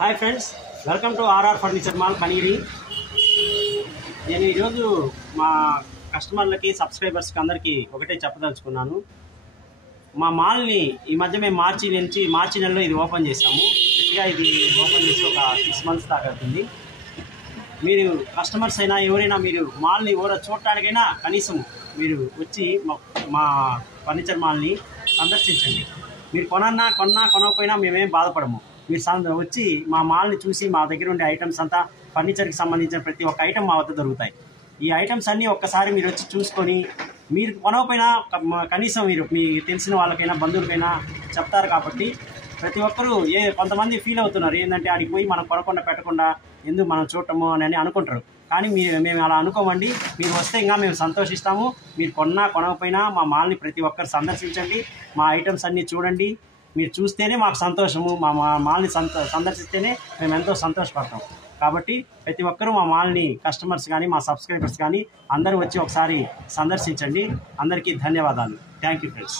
Hi friends, welcome to RR furniture mall Kanigiri. నేను ఈరోజు మా కస్టమర్లకి సబ్స్క్రైబర్స్కి అందరికీ ఒకటే చెప్పదలుచుకున్నాను. మా మాల్ని ఈ మధ్య మేము మార్చి నెలలో ఇది ఓపెన్ చేసాము. గట్టిగా ఇది ఓపెన్ చేసి ఒక 6 months దాకా అవుతుంది. మీరు కస్టమర్స్ అయినా ఎవరైనా మీరు మాల్ని చూడటానికైనా కనీసం మీరు వచ్చి మా ఫర్నిచర్ మాల్ని సందర్శించండి. మీరు కొనకపోయినా మేమేం బాధపడము. మీరు వచ్చి మా మాల్ని చూసి మా దగ్గర ఉండే ఐటమ్స్ అంతా ఫర్నిచర్కి సంబంధించిన ప్రతి ఒక్క ఐటమ్ మా వద్ద దొరుకుతాయి. ఈ ఐటమ్స్ అన్నీ ఒక్కసారి మీరు వచ్చి చూసుకొని మీరు కొనకపోయినా కనీసం మీరు మీ తెలిసిన వాళ్ళకైనా బంధువులకైనా చెప్తారు. కాబట్టి ప్రతి ఒక్కరూ కొంతమంది ఫీల్ అవుతున్నారు ఏంటంటే ఆడికి పోయి మనం కొనకుండా పెట్టకుండా ఎందుకు మనం చూడటము అని అనుకుంటారు. కానీ మేము అలా అనుకోమండి. మీరు వస్తే ఇంకా మేము సంతోషిస్తాము. మీరు కొనకపోయినా మా మాల్ని ప్రతి ఒక్కరు సందర్శించండి. మా ఐటమ్స్ అన్నీ చూడండి. మీరు చూస్తేనే మాకు సంతోషము. మా మాల్ని సందర్శిస్తేనే మేము ఎంతో సంతోషపడతాం. కాబట్టి ప్రతి ఒక్కరూ మా మాల్ని కస్టమర్స్ కానీ మా సబ్స్క్రైబర్స్ కానీ అందరూ వచ్చి ఒకసారి సందర్శించండి. అందరికీ ధన్యవాదాలు. Thank you friends.